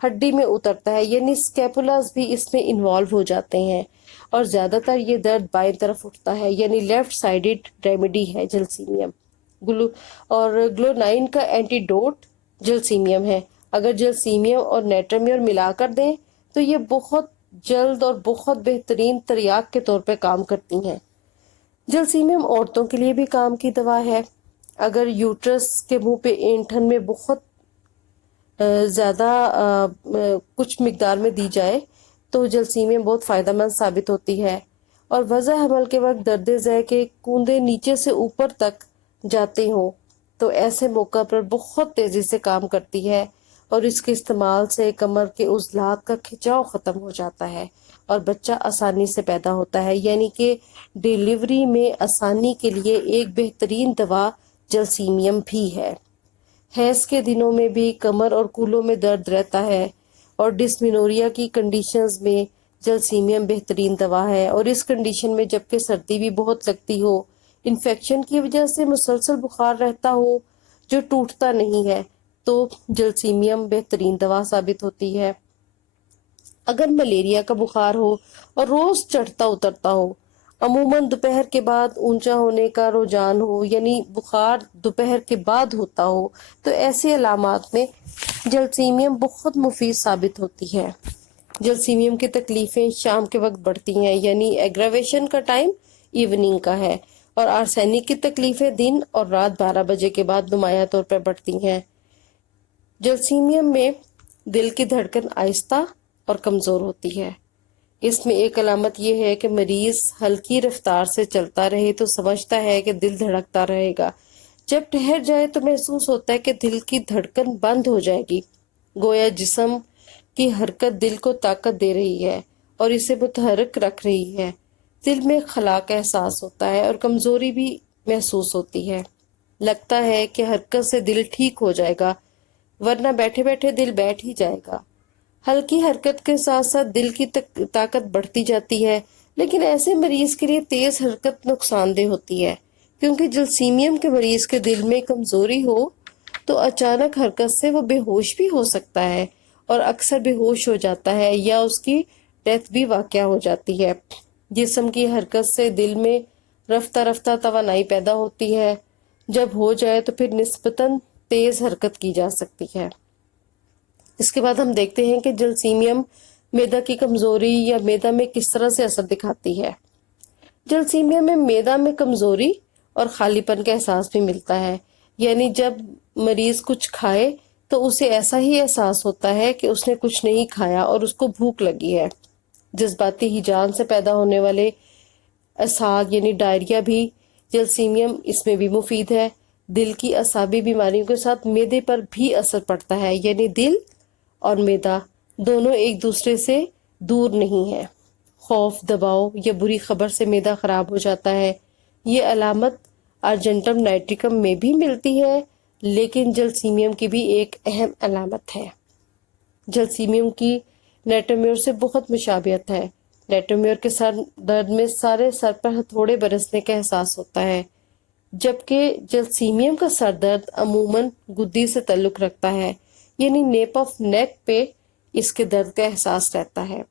ہڈی میں اترتا ہے، یعنی اسکیپولاز بھی اس میں انوالو ہو جاتے ہیں، اور زیادہ تر یہ درد بائیں طرف اٹھتا ہے، یعنی لیفٹ سائیڈڈ ریمیڈی ہے جلسیمیم۔ اور گلونائن کا اینٹیڈوٹ جلسیمیم ہے۔ اگر جلسیمیم اور نیٹرمیور ملا کر دیں تو یہ بہت جلد اور بہت بہترین تریاک کے طور پہ کام کرتی ہیں۔ جلسیمیم عورتوں کے لیے بھی کام کی دوا ہے۔ اگر یوٹرس کے منہ پہ اینٹھن میں بہت زیادہ کچھ مقدار میں دی جائے تو جلسیمیم بہت فائدہ مند ثابت ہوتی ہے۔ اور وضع حمل کے وقت درد ذہ کے کوندے نیچے سے اوپر تک جاتے ہوں تو ایسے موقع پر بہت تیزی سے کام کرتی ہے، اور اس کے استعمال سے کمر کے عضلات کا کھچاؤ ختم ہو جاتا ہے اور بچہ آسانی سے پیدا ہوتا ہے، یعنی کہ ڈیلیوری میں آسانی کے لیے ایک بہترین دوا جلسیمیم بھی ہے۔ حیض کے دنوں میں بھی کمر اور کولوں میں درد رہتا ہے، اور ڈسمینوریا کی کنڈیشنز میں جلسیمیم بہترین دوا ہے۔ اور اس کنڈیشن میں جبکہ سردی بھی بہت لگتی ہو، انفیکشن کی وجہ سے مسلسل بخار رہتا ہو جو ٹوٹتا نہیں ہے، تو جلسیمیم بہترین دوا ثابت ہوتی ہے۔ اگر ملیریا کا بخار ہو اور روز چڑھتا اترتا ہو، عموماً دوپہر کے بعد اونچا ہونے کا رجحان ہو، یعنی بخار دوپہر کے بعد ہوتا ہو، تو ایسے علامات میں جلسیمیم بہت مفید ثابت ہوتی ہے۔ جلسیمیم کی تکلیفیں شام کے وقت بڑھتی ہیں، یعنی ایگراویشن کا ٹائم ایوننگ کا ہے، اور آرسینک کی تکلیفیں دن اور رات 12 بجے کے بعد نمایاں طور پر بڑھتی ہیں۔ جلسیمیم میں دل کی دھڑکن آہستہ اور کمزور ہوتی ہے۔ اس میں ایک علامت یہ ہے کہ مریض ہلکی رفتار سے چلتا رہے تو سمجھتا ہے کہ دل دھڑکتا رہے گا، جب ٹھہر جائے تو محسوس ہوتا ہے کہ دل کی دھڑکن بند ہو جائے گی، گویا جسم کی حرکت دل کو طاقت دے رہی ہے اور اسے متحرک رکھ رہی ہے۔ دل میں خلا کا احساس ہوتا ہے اور کمزوری بھی محسوس ہوتی ہے، لگتا ہے کہ حرکت سے دل ٹھیک ہو جائے گا، ورنہ بیٹھے بیٹھے دل بیٹھ ہی جائے گا۔ ہلکی حرکت کے ساتھ ساتھ دل کی طاقت بڑھتی جاتی ہے، لیکن ایسے مریض کے لیے تیز حرکت نقصان دہ ہوتی ہے، کیونکہ جلسیمیم کے مریض کے دل میں کمزوری ہو تو اچانک حرکت سے وہ بے ہوش بھی ہو سکتا ہے، اور اکثر بے ہوش ہو جاتا ہے یا اس کی ڈیتھ بھی واقع ہو جاتی ہے۔ جسم کی حرکت سے دل میں رفتہ رفتہ توانائی پیدا ہوتی ہے، جب ہو جائے تو پھر نسبتاً تیز حرکت کی جا سکتی ہے۔ اس کے بعد ہم دیکھتے ہیں کہ جلسیمیم معدہ کی کمزوری یا معدہ میں کس طرح سے اثر دکھاتی ہے۔ جلسیمیم میں معدہ میں کمزوری اور خالی پن کا احساس بھی ملتا ہے، یعنی جب مریض کچھ کھائے تو اسے ایسا ہی احساس ہوتا ہے کہ اس نے کچھ نہیں کھایا اور اس کو بھوک لگی ہے۔ جذباتی ہیجان سے پیدا ہونے والے اسہال یعنی ڈائریا بھی جلسیمیم اس میں بھی مفید ہے۔ دل کی اعصابی بیماریوں کے ساتھ معدے پر بھی اثر پڑتا ہے، یعنی دل اور معدہ دونوں ایک دوسرے سے دور نہیں ہیں۔ خوف، دباؤ یا بری خبر سے معدہ خراب ہو جاتا ہے۔ یہ علامت ارجنٹم نائٹریکم میں بھی ملتی ہے، لیکن جلسیمیم کی بھی ایک اہم علامت ہے۔ جلسیمیم کی نیٹرمیور سے بہت مشابہت ہے۔ نیٹرمیور کے سر درد میں سارے سر پر ہتھوڑے برسنے کا احساس ہوتا ہے، جبکہ جلسیمیم کا سر درد عموماً گدی سے تعلق رکھتا ہے، یعنی نیپ آف نیک پہ اس کے درد کا احساس رہتا ہے۔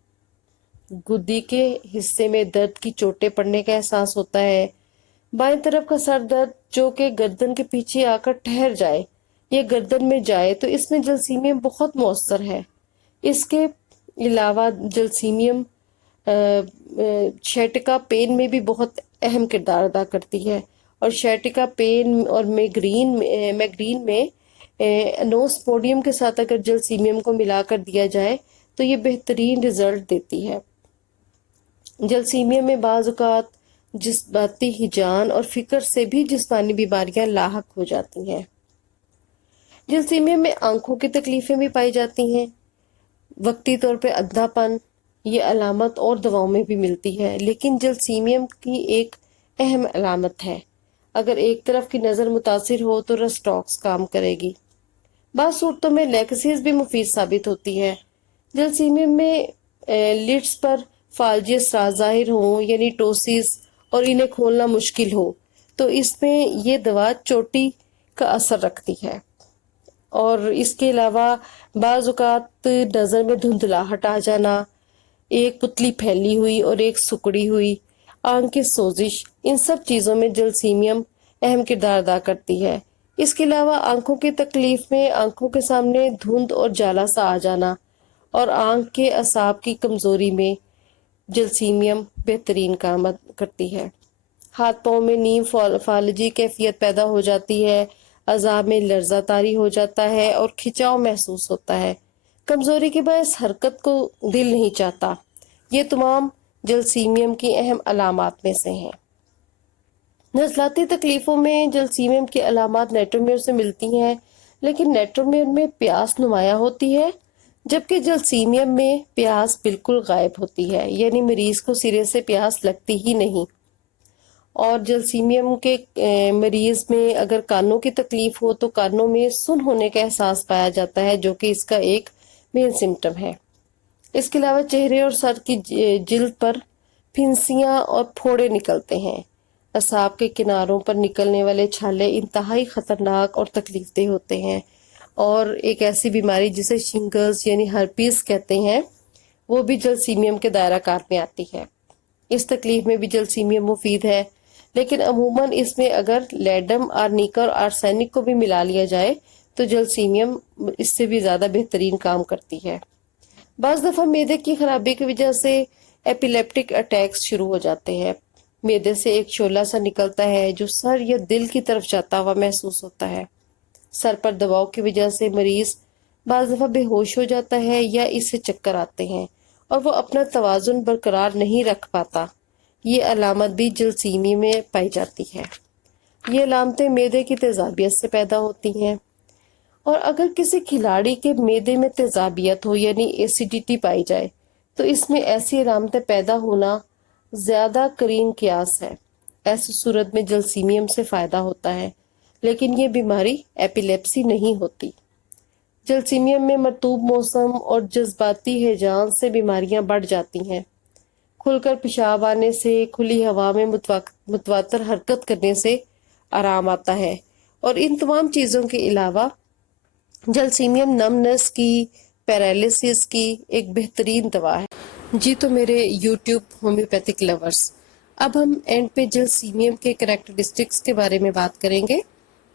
گدی کے حصے میں درد کی چوٹیں پڑنے کا احساس ہوتا ہے۔ بائیں طرف کا سر درد جو کہ گردن کے پیچھے آ کر ٹھہر جائے یا گردن میں جائے تو اس میں جلسیمیم بہت مؤثر ہے۔ اس کے علاوہ جلسیمیم شیٹکا پین میں بھی بہت اہم کردار ادا کرتی ہے، اور شیٹکا پین اور میگرین میں انوسپوڈیم کے ساتھ اگر جلسیمیم کو ملا کر دیا جائے تو یہ بہترین رزلٹ دیتی ہے۔ جلسیمیم میں بعض اوقات جذباتی ہیجان اور فکر سے بھی جسمانی بیماریاں لاحق ہو جاتی ہیں۔ جلسیمیم میں آنکھوں کی تکلیفیں بھی پائی جاتی ہیں، وقتی طور پہ اندھا پن، یہ علامت اور دواؤں میں بھی ملتی ہے، لیکن جلسیمیم کی ایک اہم علامت ہے۔ اگر ایک طرف کی نظر متاثر ہو تو رسٹاکس کام کرے گی۔ بعض صورتوں میں لیکسیز بھی مفید ثابت ہوتی ہے۔ جلسیمیم میں لڈس پر فالجی اثرات ظاہر ہوں، یعنی ٹوسیز، اور انہیں کھولنا مشکل ہو تو اس میں یہ دوا چوٹی کا اثر رکھتی ہے۔ اور اس کے علاوہ بعض اوقات نظر میں دھندلاہٹ آ جانا، ایک پتلی پھیلی ہوئی اور ایک سکڑی ہوئی آنکھ کی سوزش، ان سب چیزوں میں جلسیمیم اہم کردار ادا کرتی ہے۔ اس کے علاوہ آنکھوں کی تکلیف میں آنکھوں کے سامنے دھند اور جالا سا آ جانا اور آنکھ کے اعصاب کی کمزوری میں جلسیمیم بہترین کام کرتی ہے۔ ہاتھ پاؤں میں نیم فالجی کیفیت پیدا ہو جاتی ہے، اعضاء میں لرزہ طاری ہو جاتا ہے اور کھچاؤ محسوس ہوتا ہے۔ کمزوری کے باعث حرکت کو دل نہیں چاہتا۔ یہ تمام جلسیمیم کی اہم علامات میں سے ہیں۔ نزلاتی تکلیفوں میں جلسیمیم کی علامات نیٹرومیر سے ملتی ہیں، لیکن نیٹرومیر میں پیاس نمایاں ہوتی ہے جبکہ جلسیمیم میں پیاس بالکل غائب ہوتی ہے، یعنی مریض کو سرے سے پیاس لگتی ہی نہیں۔ اور جلسیمیم کے مریض میں اگر کانوں کی تکلیف ہو تو کانوں میں سن ہونے کا احساس پایا جاتا ہے، جو کہ اس کا ایک مین سمٹم ہے۔ اس کے علاوہ چہرے اور سر کی جلد پر پھنسیاں اور پھوڑے نکلتے ہیں۔ اعصاب کے کناروں پر نکلنے والے چھالے انتہائی خطرناک اور تکلیف دہ ہوتے ہیں، اور ایک ایسی بیماری جسے شنگلز یعنی ہرپیس کہتے ہیں وہ بھی جلسیمیم کے دائرہ کار میں آتی ہے۔ اس تکلیف میں بھی جلسیمیم مفید ہے، لیکن عموماً اس میں اگر لیڈم، آرنیکا اور آرسینک کو بھی ملا لیا جائے تو جلسیمیم اس سے بھی زیادہ بہترین کام کرتی ہے۔ بعض دفعہ معدے کی خرابی کی وجہ سے ایپیلیپٹک اٹیکس شروع ہو جاتے ہیں۔ معدے سے ایک شعلہ سا نکلتا ہے جو سر یا دل کی طرف جاتا ہوا محسوس ہوتا ہے۔ سر پر دباؤ کی وجہ سے مریض بعض دفعہ بے ہوش ہو جاتا ہے یا اس سے چکر آتے ہیں اور وہ اپنا توازن برقرار نہیں رکھ پاتا۔ یہ علامت بھی جلسیمیم میں پائی جاتی ہے۔ یہ علامتیں معدے کی تیزابیت سے پیدا ہوتی ہیں، اور اگر کسی کھلاڑی کے معدے میں تیزابیت ہو یعنی ایسیڈیٹی پائی جائے تو اس میں ایسی علامتیں پیدا ہونا زیادہ قرین قیاس ہے۔ ایسی صورت میں جلسیمیم سے فائدہ ہوتا ہے، لیکن یہ بیماری ایپیلیپسی نہیں ہوتی۔ جلسیمیم میں مرطوب موسم اور جذباتی ہیجان سے بیماریاں بڑھ جاتی ہیں۔ کھل کر پیشاب آنے سے، کھلی ہوا میں متواتر حرکت کرنے سے آرام آتا ہے، اور ان تمام چیزوں کے علاوہ جلسیمیم نمنس کی، پیرالیسس کی ایک بہترین دوا ہے۔ جی تو میرے یوٹیوب ہومیوپیتھک لورز، اب ہم اینڈ پہ جلسیمیم کے کریکٹرسٹکس کے بارے میں بات کریں گے۔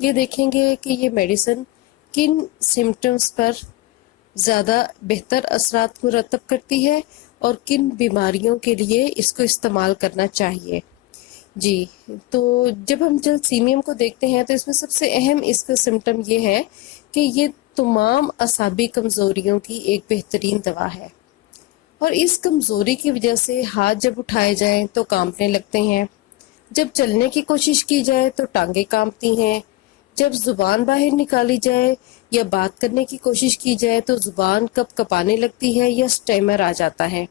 یہ دیکھیں گے کہ یہ میڈیسن کن سمٹمز پر زیادہ بہتر اثرات مرتب کرتی ہے اور کن بیماریوں کے لیے اس کو استعمال کرنا چاہیے۔ جی تو جب ہم جلسیمیم کو دیکھتے ہیں تو اس میں سب سے اہم اس کا سمٹم یہ ہے کہ یہ تمام اعصابی کمزوریوں کی ایک بہترین دوا ہے، اور اس کمزوری کی وجہ سے ہاتھ جب اٹھائے جائیں تو کانپنے لگتے ہیں، جب چلنے کی کوشش کی جائے تو ٹانگیں کانپتی ہیں، جب زبان باہر نکالی جائے یا بات کرنے کی کوشش کی جائے تو زبان کپ کپانے لگتی ہے یا سٹیمر آ جاتا ہے۔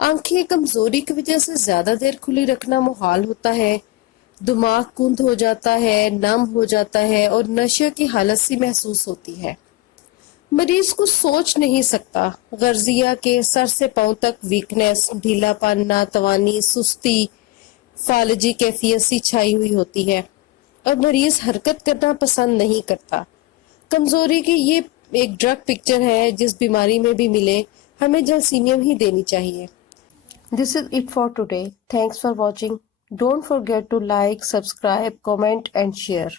آنکھیں کمزوری کی وجہ سے زیادہ دیر کھلی رکھنا محال ہوتا ہے، دماغ کند ہو جاتا ہے، نم ہو جاتا ہے اور نشے کی حالت سی محسوس ہوتی ہے۔ مریض کو سوچ نہیں سکتا، غرضیہ کے سر سے پاؤں تک ویکنیس، ڈھیلا پن، ناتوانی، سستی، فالجی کیفیت سی چھائی ہوئی ہوتی ہے، اور مریض حرکت کرنا پسند نہیں کرتا۔ کمزوری کی یہ ایک ڈرگ پکچر ہے، جس بیماری میں بھی ملے ہمیں جلسیمیم ہی دینی چاہیے۔ This is it for today. Thanks for watching. Don't forget to like, subscribe, comment and share.